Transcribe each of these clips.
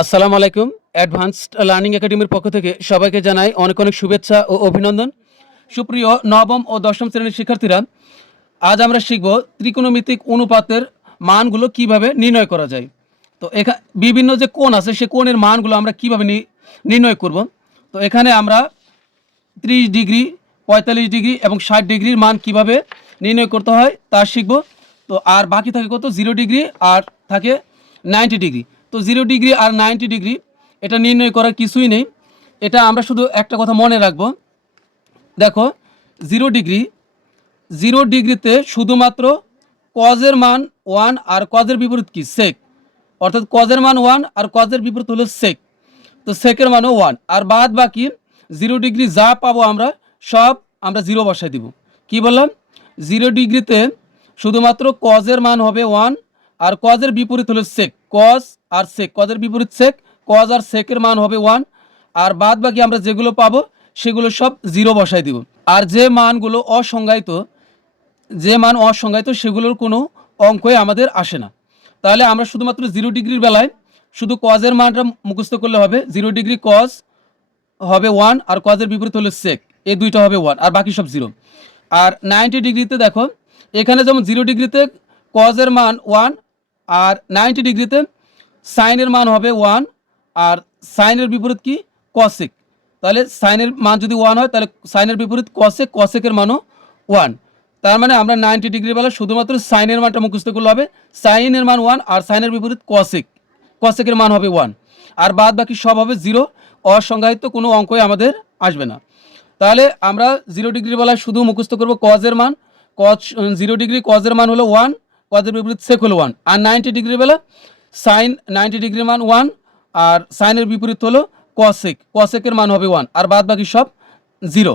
আসসালামু আলাইকুম। Advanced learning একাডেমির পক্ষ থেকে সবাইকে জানাই অনেক অনেক শুভেচ্ছা ও অভিনন্দন। সুপ্রিয় নবম ও দশম শ্রেণীর শিক্ষার্থীরা, আজ আমরা শিখব ত্রিকোণমিতিক অনুপাতের মানগুলো কিভাবে নির্ণয় করা যায়। তো বিভিন্ন যে কোণ আছে সে কোণের মানগুলো আমরা কিভাবে নির্ণয় করব। তো এখানে আমরা 30 ডিগ্রি, 45 ডিগ্রি এবং 60 ডিগ্রির মান কিভাবে নির্ণয় করতে হয় তা শিখব। তো আর বাকি থাকে কত, 0 ডিগ্রি আর থাকে 90 ডিগ্রি। তো 0 ডিগ্রি আর 90 ডিগ্রি এটা নির্ণয় করার কিছুই নেই। এটা আমরা শুধু একটা কথা মনে রাখবো। দেখো, 0 ডিগ্রি, 0 ডিগ্রিতে শুধুমাত্র কজের মান 1 আর কজের বিপরীত কি সেক, অর্থাৎ কজের মান 1 আর কজের বিপরীত হলো সেক। তো সেকের মানও 1, আর বাদ বাকি 0 ডিগ্রি যা পাবো আমরা সব আমরা 0 বসাই দিব। কি বললাম? 0 ডিগ্রিতে শুধুমাত্র কজের মান হবে 1 আর কজের বিপরীত হলো সেক, কজ আর সেক, কজের বিপরীত সেক, কজ আর সেকের মান হবে 1, আর বাদ বাকি আমরা যেগুলো পাবো সেগুলো সব 0 বসাই দিব। আর যে মানগুলো অসংজ্ঞায়িত, যে মান অসংজ্ঞায়িত সেগুলোর কোনো অঙ্কই আমাদের আসে না। তাহলে আমরা শুধুমাত্র 0 ডিগ্রির বেলায় শুধু কজের মানটা মুখস্থ করলে হবে। 0 ডিগ্রি কজ হবে 1 আর কজের বিপরীত হলো সেক, এই দুইটা হবে 1 আর বাকি সব 0। আর 90 ডিগ্রিতে দেখো, এখানে যেমন 0 ডিগ্রিতে কজের মান 1 আর 90 ডিগ্রিতে সাইনের মান হবে 1 আর সাইনের বিপরীত কি কসেক। তাহলে সাইনের মান যদি 1 হয় তাহলে সাইনের বিপরীত কসেক, কসেকের মানও 1। তার মানে আমরা 90 ডিগ্রি বেলা শুধুমাত্র সাইনের মানটা মুখস্থ করলে হবে। সাইনের মান 1 আর সাইনের বিপরীত কসেক, কসেকের মান হবে 1, আর বাদ বাকি সব হবে 0। অসংজ্ঞায়িত কোনো অঙ্কই আমাদের আসবে না। তাহলে আমরা 0 ডিগ্রি বেলায় শুধু মুখস্থ করব কজের মান, কজ 0 ডিগ্রি কজের মান হলো 1, কজের বিপরীত সেক হলো 1, আর 90 ডিগ্রি বেলা সাইন 90 ডিগ্রির মান 1 আর সাইনের বিপরীত হলো কসেক, কসেকের মান হবে 1, আর বাদ বাকি সব 0।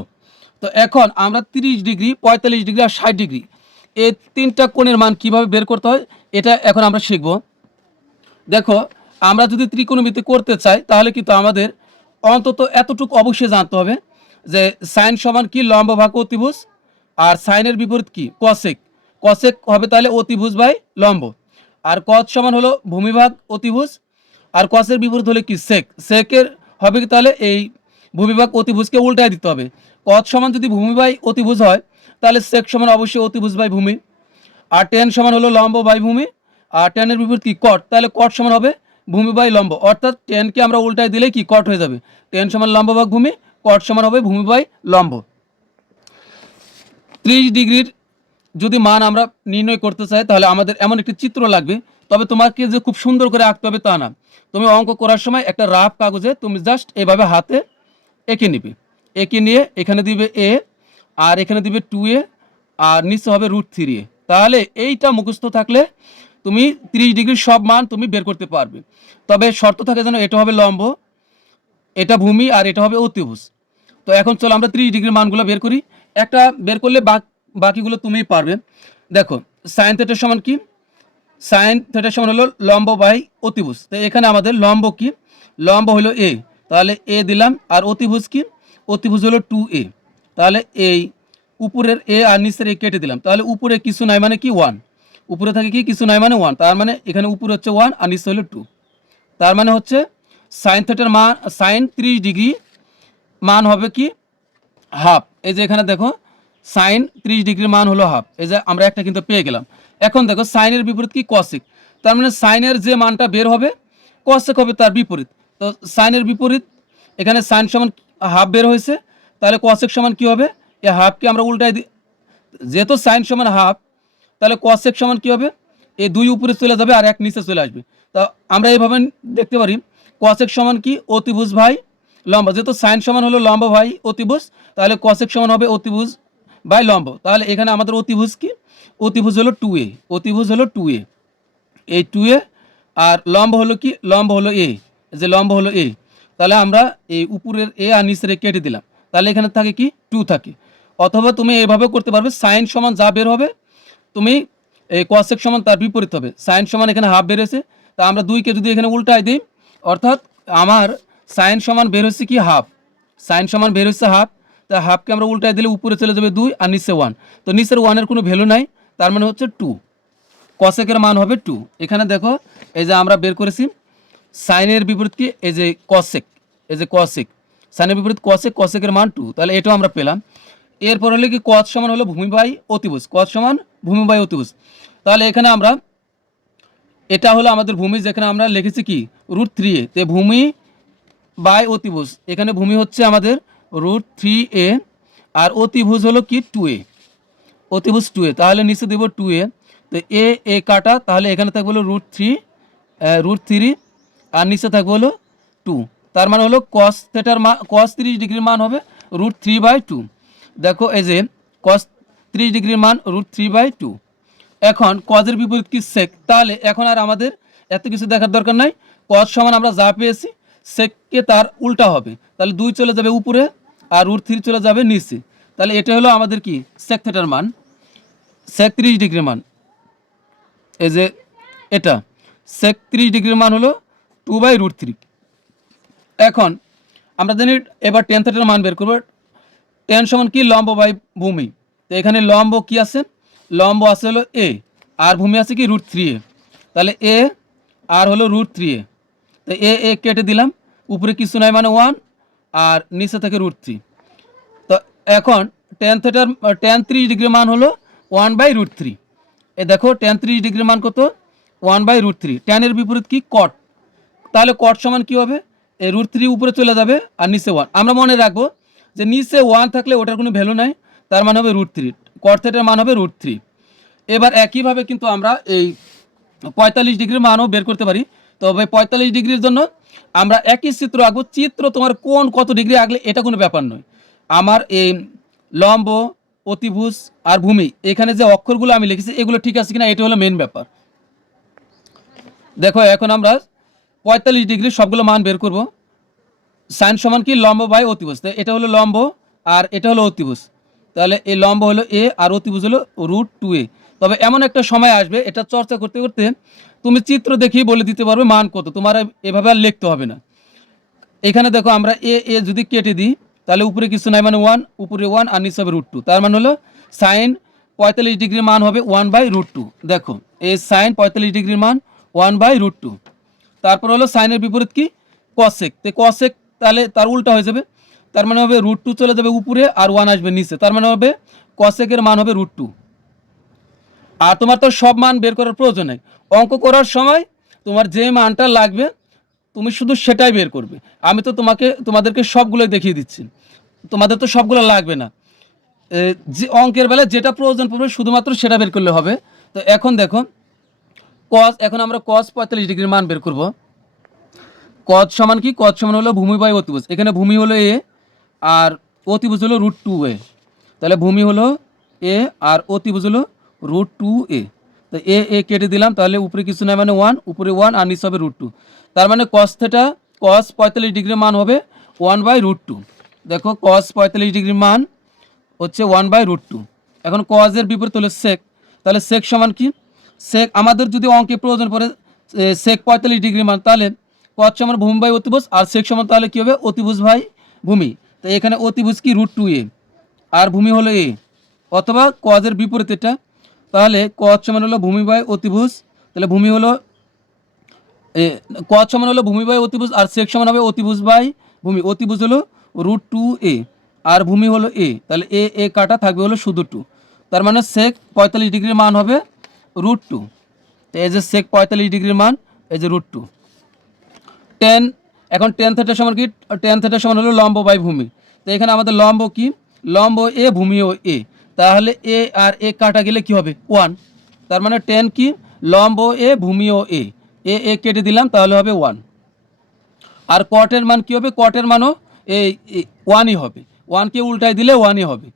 তো এখন আমরা 30 ডিগ্রি, 45 ডিগ্রি আর 60 ডিগ্রি এই তিনটা কোণের মান কিভাবে বের করতে হয় এটা এখন আমরা শিখব। দেখো, আমরা যদি ত্রিকোণমিতি করতে চাই তাহলে কিন্তু আমাদের অন্তত এতটুকু অবশ্যই জানতে হবে যে সাইন সমান কি লম্ব ভাগ অতিভুজ, আর সাইনের বিপরীত কি কসেক, কসেক হবে তাহলে অতিভুজ বাই লম্ব, আর কস সমান হলো ভূমিভাগ অতিভুজ, আর কসের বিপরীত হলে কি সেক, সেকের হবে কি তাহলে এই ভূমিভাগ অতিভুজকে উল্টায় দিতে হবে। কস সমান যদি ভূমি বাই অতিভুজ হয় তাহলে সেক সমান অবশ্যই অতিভুজ বাই ভূমি, আর টেন সমান হলো লম্ব বাই ভূমি, আর টেনের বিপরীত কি কট, তাহলে কট সমান হবে ভূমি বাই লম্ব, অর্থাৎ টেনকে আমরা উল্টায় দিলেই কি কট হয়ে যাবে। টেন সমান লম্ব ভাগ ভূমি, কট সমান হবে ভূমি বাই লম্ব। 30 ডিগ্রির যদি মান আমরা নির্ণয় করতে চাই তাহলে আমাদের এমন একটি চিত্র লাগবে। তবে তোমাকে যে খুব সুন্দর করে আঁকতে হবে তা না, তুমি অঙ্ক করার সময় একটা রাফ কাগজে তুমি জাস্ট এভাবে হাতে এঁকে নিবে, এঁকে নিয়ে এখানে দিবে এ, আর এখানে দিবে 2a, আর নিচে হবে √3a। তাহলে এইটা মুখস্থ থাকলে তুমি 30 ডিগ্রির সব মান তুমি বের করতে পারবে। তবে শর্ত থাকে যেন এটা হবে লম্ব, এটা ভূমি, আর এটা হবে অতিভুজ। তো এখন চলো আমরা 30 ডিগ্রির মানগুলো বের করি। একটা বের করলে বাকিগুলো তুমিই পারবে। দেখো, সাইন থিটা সমান কি, সাইন থিটা সমান হলো লম্ব বাই অতিভুজ। তো এখানে আমাদের লম্ব কি, লম্ব হলো এ, তাহলে এ দিলাম, আর অতিভুজ কি, অতিভুজ হলো 2a। তাহলে এই উপরের এ আর নিচের এ কেটে দিলাম, তাহলে উপরে কিছু নাই মানে কি 1, উপরে থাকে কি কিছু নাই মানে 1, তার মানে এখানে উপরে হচ্ছে 1 আর নিচে হলো 2। তার মানে হচ্ছে সাইন থিটার মান, সাইন 30 ডিগ্রি মান হবে কি হাফ। এই যে এখানে দেখো সাইন 30 ডিগ্রির মান হলো হাফ, এই যে আমরা একটা কিন্তু পেয়ে গেলাম। এখন দেখো সাইনের বিপরীত কি কসেক, তার মানে সাইনের যে মানটা বের হবে কসেক হবে তার বিপরীত। তো সাইনের বিপরীত এখানে সাইন সমান হাফ বের হয়েছে, তাহলে কসেক সমান কি হবে, এই হাফকে আমরা উল্টাই দিই, যেহেতু সাইন সমান হাফ তাহলে কসেক সমান কি হবে, এই 2 উপরে চলে যাবে আর 1 নিচে চলে আসবে। তা আমরা এইভাবে দেখতে পারি কসেক সমান কি অতিভুজ ভাই লম্ব, যেহেতু সাইন সমান হলো লম্ব ভাই অতিভুজ, তাহলে কসেক সমান হবে অতিভুজ বাই লম্ব। তাহলে এখানে আমাদের অতিভুজ কি, অতিভুজ হলো 2a, অতিভুজ হলো 2a, এই 2a, আর লম্ব হলো কি, লম্ব হলো a, যে লম্ব হলো a। তাহলে আমরা এই উপরের a আর নিচের a কেটে দিলাম, তাহলে এখানে থাকে কি 2 থাকে। অথবা তুমি এভাবে করতে পারবে, সাইন সমান যা বের হবে তুমি এই কসেক সমান তার বিপরীত হবে। সাইন সমান এখানে হাফ বেরোছে, তা আমরা 2কে যদি এখানে উল্টায় দিই, অর্থাৎ আমার সাইন সমান বের হচ্ছে কি হাফ, সাইন সমান বের হচ্ছে হাফ, তা হাফকে আমরা উল্টায় দিলে উপরে চলে যাবে 2 আর নিচে 1, তো নিচের 1-এর কোনো ভ্যালু নাই, তার মানে হচ্ছে 2, কসেকের মান হবে 2। এখানে দেখো এই যে আমরা বের করেছি সাইনের বিপরীত কি, এই যে কসেক, এই যে কসেক, সাইনের বিপরীত কসেক, কসেকের মান 2, তাহলে এটাও আমরা পেলাম। এরপর হলো কি কস সমান হলো ভূমি বাই অতিভুজ, কস সমান ভূমি বাই অতিভুজ। তাহলে এখানে আমরা, এটা হলো আমাদের ভূমি, যেখানে আমরা লিখেছি কি √3a, তে ভূমি বাই অতিভুজ, এখানে ভূমি হচ্ছে আমাদের √3a আর অতিভুজ হলো কি 2a, অতিভুজ 2a, তাহলে নিচে দেব 2a, তো এ কাটা, তাহলে এখানে থাকবে হলো √3 আর নিচে থাকবে হলো 2, তার মানে হলো কস থেটার মান, কস 30 ডিগ্রির মান হবে √3/2। দেখো এই যে কস 30 ডিগ্রির মান √3/2। এখন কজের বিপরীত কি সেক, তাহলে এখন আর আমাদের এত কিছু দেখার দরকার নাই, কজ সমান আমরা যা পেয়েছি সেককে তার উল্টা হবে, তাহলে 2 চলে যাবে উপরে আর √3 চলে যাবে নিচে, তাহলে এটা হলো আমাদের কি সেক থেটার মান, সেক 30 ডিগ্রির মান, এই যে এটা সেক 30 ডিগ্রির মান হলো 2/√3। এখন আমরা জানি এবার টেন থেটার মান বের করবো, টেন সমান কি লম্ব বাই ভূমি, তো এখানে লম্ব কি আছে, লম্ব আছে হলো এ আর ভূমি আছে কি √3a, তাহলে এ আর হলো √3a, তো এ কেটে দিলাম, উপরে কিছু নাই মানে 1 আর নিচে থেকে √3। তো এখন টেন 30 ডিগ্রি মান হলো 1/√3, এ দেখো টেন 30 ডিগ্রির মান কত 1/√3। টেনের বিপরীত কি কট, তাহলে কট সমান কি হবে, এই √3 উপরে চলে যাবে আর নিচে 1, আমরা মনে রাখবো যে নিচে 1 থাকলে ওটার কোনো ভ্যালু নাই, তার মানে হবে √3, কট থেটার মান হবে √3। এবার একইভাবে কিন্তু আমরা এই 45 ডিগ্রির মানও বের করতে পারি, তবে 45 ডিগ্রির জন্য আমরা একই চিত্র আঁকবো, চিত্র তোমার কোন কত ডিগ্রি আঁকলে এটা কোনো ব্যাপার নয়, আমার এই লম্ব, অতিভুজ আর ভূমি, এখানে যে অক্ষরগুলো আমি লিখেছি এগুলো ঠিক আছে কিনা, এটা হলো মেন ব্যাপার। দেখো এখন আমরা 45 ডিগ্রি সবগুলো মান বের করব, সাইন সমান কি লম্ব বাই অতিভুজ, এটা হলো লম্ব আর এটা হলো অতিভুজ, তাহলে এই লম্ব হলো এ আর অতিভুজ হলো √2a। তবে এমন একটা সময় আসবে, এটা চর্চা করতে করতে তুমি চিত্র দেখিয়ে বলে দিতে পারবে মান কত, তোমার এভাবে আর লিখতে হবে না। এখানে দেখো আমরা এ যদি কেটে দিই, তাহলে উপরে কিছু নাই মানে 1, উপরে 1 আর নিচে হবে √2, তার মানে হলো সাইন 45 ডিগ্রির মান হবে 1/√2। দেখো এই সাইন 45 ডিগ্রির মান 1/√2। তারপর হলো সাইনের বিপরীত কি কসেক, তো কসেক তাহলে তার উল্টা হয়ে যাবে, তার মানে হবে √2 চলে যাবে উপরে আর 1 আসবে নিচে, তার মানে হবে কসেকের মান হবে √2। আর তোমার তো সব মান বের করার প্রয়োজন নেই, অঙ্ক করার সময় তোমার যে মানটা লাগবে তুমি শুধু সেটাই বের করবে, আমি তো তোমাদেরকে সবগুলোই দেখিয়ে দিচ্ছি, তোমাদের তো সবগুলো লাগবে না, যে অঙ্কের বেলায় যেটা প্রয়োজন পড়বে শুধুমাত্র সেটা বের করলে হবে। তো এখন দেখো এখন আমরা cos 45 ডিগ্রির মান বের করব, cos সমান কি, cos সমান হলো ভূমি বাই অতিভুজ, এখানে ভূমি হলো a আর অতিভুজ হলো √2a, তাহলে ভূমি হলো a আর অতিভুজ হলো √2a, তো এ কেটে দিলাম, তাহলে উপরে কিছু নাই মানে 1, উপরে 1 আর নিচে হবে √2, তার মানে cos থিটা cos 45 ডিগ্রির মান হবে 1/√2। দেখো cos 45 ডিগ্রির মান হচ্ছে 1/√2। এখন cos এর বিপরীত হলো sec, তাহলে sec সমান কি, sec আমাদের যদি অঙ্কে প্রয়োজন পড়ে sec 45 ডিগ্রির মান, তাহলে cos সমান ভূমি বাই অতিভুজ আর sec সমান তাহলে কি হবে অতিভুজ বাই ভূমি, তো এখানে অতিভুজ কি √2a আর ভূমি হলো a, অথবা cos এর বিপরীত এটা, তাহলে cos সমান হলো ভূমি বাই অতিভুজ, তাহলে ভূমি হলো cos সমান হলো ভূমি বাই অতিভুজ আর sec সমান হবে অতিভুজ বাই ভূমি, অতিভুজ হলো √2a আর ভূমি হলো a, তাহলে এ কাটা থাকবে হলো শুধু 2, তার মানে sec 45 ডিগ্রির মান হবে √2, এই যে sec 45 ডিগ্রির মান এই যে √2। টেন, এখন টেন থিটা সমান কি, টেন থিটা সমান হলো লম্ব বাই ভূমি, তো এখানে আমাদের লম্ব কি, লম্ব এ ভূমিও এ, তাহলে এ আর এ কাটা গেলে কি হবে 1, তার মানে টেন কি লম্ব এ ভূমিও এ কেটে দিলাম, তাহলে হবে 1। আর কটের মান কি হবে, কটের মানও এই 1ই হবে, 1কে উল্টাই দিলে 1ই হবে,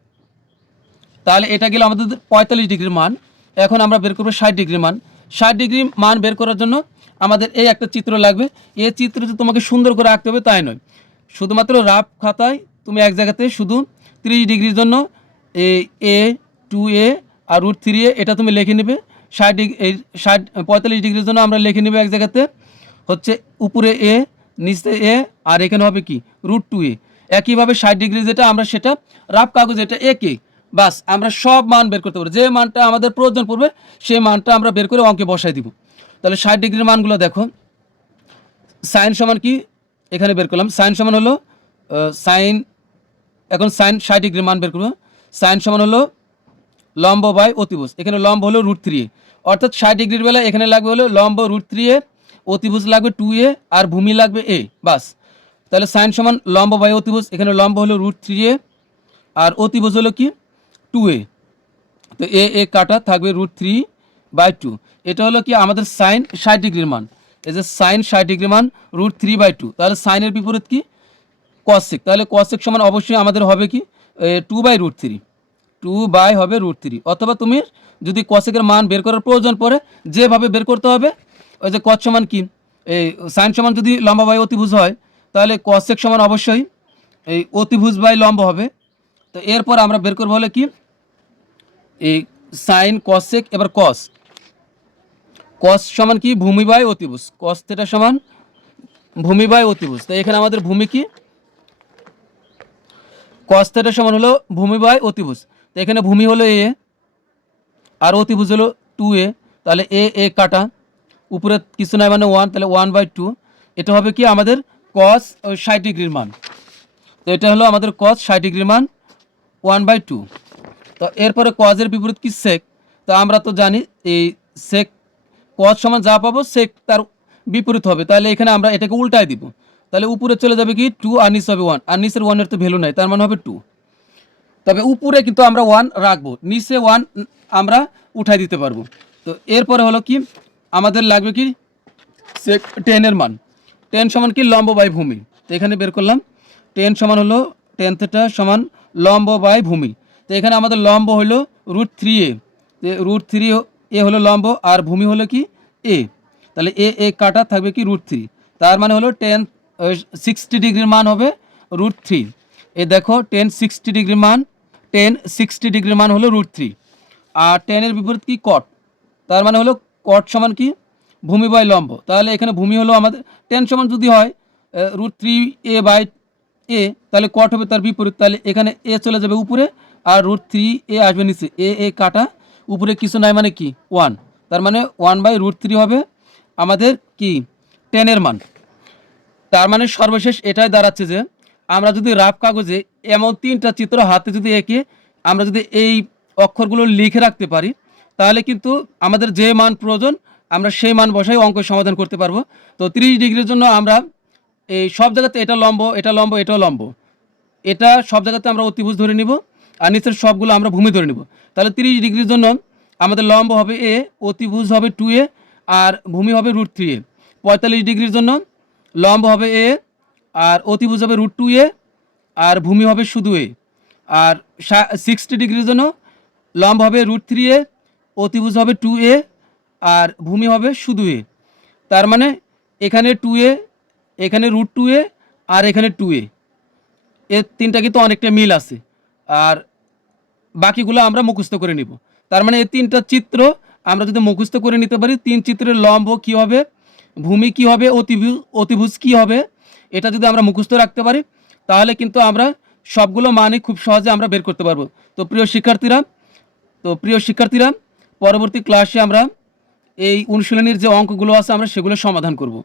তাহলে এটা গেল আমাদের 45 ডিগ্রির মান। এখন আমরা বের করবো 60 ডিগ্রির মান। 60 ডিগ্রি মান বের করার জন্য আমাদের এই একটা চিত্র লাগবে, এই চিত্রটি তোমাকে সুন্দর করে আঁকতে হবে তাই নয়, শুধুমাত্র রাফ খাতায় তুমি এক জায়গাতে শুধু 30 ডিগ্রির জন্য এ 2a আর √3a এটা তুমি লিখে নেবে, 60 ডিগ্রি 45 ডিগ্রির জন্য আমরা লিখে নেবে এক জায়গাতে হচ্ছে উপরে এ নিচে এ আর এখানে হবে কি √2a। একইভাবে 60 ডিগ্রি যেটা আমরা সেটা রাফ কাগজ এটা একে, বাস আমরা সব মান বের করতে পারবো, যে মানটা আমাদের প্রয়োজন পড়বে সেই মানটা আমরা বের করে অঙ্কে বসাই দিব। তাহলে 60 ডিগ্রির মানগুলো দেখো, সাইন সমান কি এখানে বের করলাম, সাইন সমান হলো সাইন, এখন সাইন 60 ডিগ্রির মান বের করবো। সাইন সমান হলো লম্ব বাই অতিভুজ, এখানে লম্ব হলো √3, অর্থাৎ 60 ডিগ্রির বেলা এখানে লাগবে হলো লম্ব √3a, অতিভুজ লাগবে 2a, আর ভূমি লাগবে a, বাস। তাহলে সাইন সমান লম্ব বাই অতিভুজ, এখানে লম্ব হলো √3a আর অতিভুজ হলো কি 2a, তো এ কাটা থাকবে √3/2। এটা হলো কি আমাদের সাইন 60 ডিগ্রির মান, এই যে সাইন 60 ডিগ্রির মান √3/2। তাহলে সাইনের বিপরীত কি কসেক, তাহলে কসেক সমান অবশ্যই আমাদের হবে কি 2/√3, 2 হবে √3, অথবা তুমি যদি কসেকের মান বের করার প্রয়োজন পড়ে যেভাবে বের করতে হবে, ওই যে কস সমান কি এই সাইন সমান যদি লম্ব বাই অতিভুজ হয় তাহলে কসেক সমান অবশ্যই এই অতিভুজ বাই লম্ব হবে। তো এরপর আমরা বের করবো হলে কি এই সাইন কসেক, এবার কস সমান কি ভূমি বাই অতিভুজ, কস থিটা সমান ভূমি বাই অতিভুজ। তো এখানে আমাদের ভূমি কি কস থিটা সমান হলো ভূমি বাই অতিভুজ, তো এখানে ভূমি হলো a আর অতিভুজ হলো 2a, তাহলে এ কাটা উপরে কিছু নাই মানে 1, তাহলে 1/2, এটা হবে কি আমাদের কস 60 ডিগ্রির মান। তো এটা হলো আমাদের কস 60 ডিগ্রির মান 1/2। তো এরপরে কজের বিপরীত কি সেক, তো আমরা তো জানি এই সেক কজ সমান যা পাবো সেক তার বিপরীত হবে, তাহলে এখানে আমরা এটাকে উল্টায় দিব, তাহলে উপরে চলে যাবে কি 2 আর নিচে হবে 1, আর নিচের 1 এর তো ভ্যালু নাই, তার মানে হবে 2। তবে উপরে কিন্তু আমরা 1 রাখবো, নিচে 1 আমরা উঠাই দিতে পারবো। তো এরপরে হলো কি আমাদের লাগবে কি সেক 10 এর মান, 10 সমান কি লম্ব বাই ভূমি, তো এখানে বের করলাম 10 সমান হলো tan থিটা সমান লম্ব বাই ভূমি। তো এখানে আমাদের লম্ব হলো √3a, √3a হলো লম্ব আর ভূমি হলো কি a, তাহলে এ কাটা থাকবে কি √3, তার মানে হলো 60 ডিগ্রির মান হবে √3। এ দেখো 60 ডিগ্রির মান, 60 ডিগ্রির মান হলো √3, আর 10 এর বিপরীত কি কট, তার মানে হলো কট সমান কি ভূমি বাই লম্ব, তাহলে এখানে ভূমি হলো আমাদের 10 সমান যদি হয় √3a/a, তাহলে কট হবে তার বিপরীত, তাহলে এখানে এ চলে যাবে উপরে আর √3a আসবে নিচে, এ কাটা উপরে কিছু নাই মানে কি 1, তার মানে 1/√3 হবে আমাদের কি 10 এর মান। তার মানে সর্বশেষ এটাই দাঁড়াচ্ছে যে আমরা যদি রাফ কাগজে এমন 3টা চিত্র হাতে যদি এঁকে আমরা যদি এই অক্ষরগুলো লিখে রাখতে পারি, তাহলে কিন্তু আমাদের যে মান প্রয়োজন আমরা সেই মান বসাই অঙ্ক সমাধান করতে পারবো। তো 30 ডিগ্রির জন্য আমরা এই সব জায়গাতে এটা লম্ব, এটা লম্ব, এটাও লম্ব, এটা সব জায়গাতে আমরা অতিভুজ ধরে নিব, আর নিচের সবগুলো আমরা ভূমি ধরে নিব। তাহলে 30 ডিগ্রির জন্য আমাদের লম্ব হবে a, অতিভুজ হবে 2a, আর ভূমি হবে √3a। 45 ডিগ্রির জন্য লম্ব হবে a আর অতিভুজ হবে √2a আর ভূমি হবে শুধু a, আর 60 ডিগ্রির জন্য লম্ব হবে √3a, অতিভুজ হবে 2a আর ভূমি হবে শুধু a। তার মানে এখানে 2a, এখানে √2a আর এখানে 2a, এর তিনটা কিন্তু অনেকটা মিল আছে, আর বাকিগুলো আমরা মুখস্থ করে নিব। তার মানে এই 3টা চিত্র আমরা যদি মুখস্থ করে নিতে পারি, 3 চিত্রের লম্ব কী হবে, ভূমি কী হবে, অতিভুজ কী হবে, এটা যদি আমরা মুখস্থ রাখতে পারি তাহলে কিন্তু আমরা সবগুলো মানই খুব সহজে আমরা বের করতে পারবো। তো প্রিয় শিক্ষার্থীরা পরবর্তী ক্লাসে আমরা এই অনুশীলনীর যে অঙ্কগুলো আছে আমরা সেগুলো সমাধান করব।